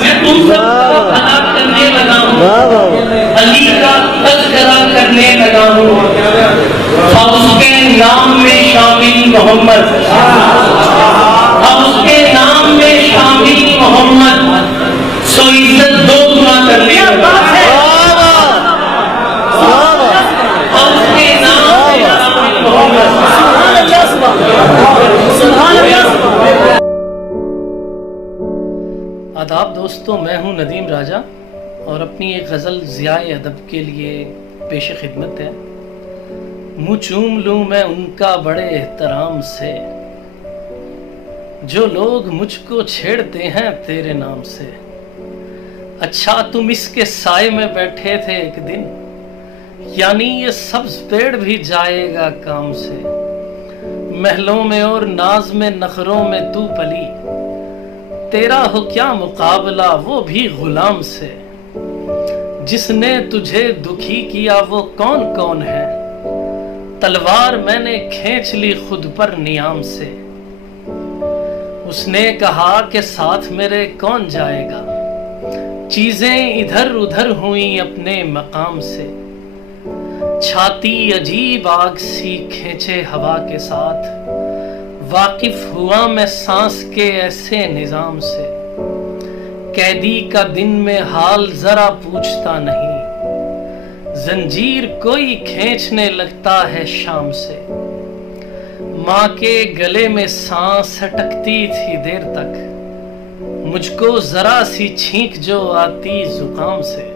मैं तुम सबको भला करने लगा हूँ, अली का तज़किरा करने लगा हूँ, और उसके नाम में शामिल मोहम्मद, और उसके नाम में शामिल मोहम्मद, सो इज्जत दो गुना करने लगा है। और उसके नाम में शामिल मोहम्मद। आदाब दोस्तों, मैं हूं नदीम राजा और अपनी एक गज़ल ज़ियाए अदब के लिए पेश खिदमत है। मुँह चूम लूँ मैं उनका बड़े एहतराम से, जो लोग मुझको छेड़ते हैं तेरे नाम से। अच्छा तुम इसके साए में बैठे थे एक दिन, यानी ये सब्ज पेड़ भी जाएगा काम से। महलों में और नाज में नखरों में तू पली, तेरा हो क्या मुकाबला वो भी गुलाम से। जिसने तुझे दुखी किया वो कौन कौन है, तलवार मैंने खींच ली खुद पर नियाम से। उसने कहा कि साथ मेरे कौन जाएगा, चीजें इधर उधर हुई अपने मकाम से। छाती अजीब आग सी खींचे हवा के साथ, वाकिफ हुआ मैं सांस के ऐसे निजाम से। कैदी का दिन में हाल जरा पूछता नहीं, जंजीर कोई खींचने लगता है शाम से। माँ के गले में सांस अटकती थी देर तक, मुझको जरा सी छींक जो आती जुकाम से।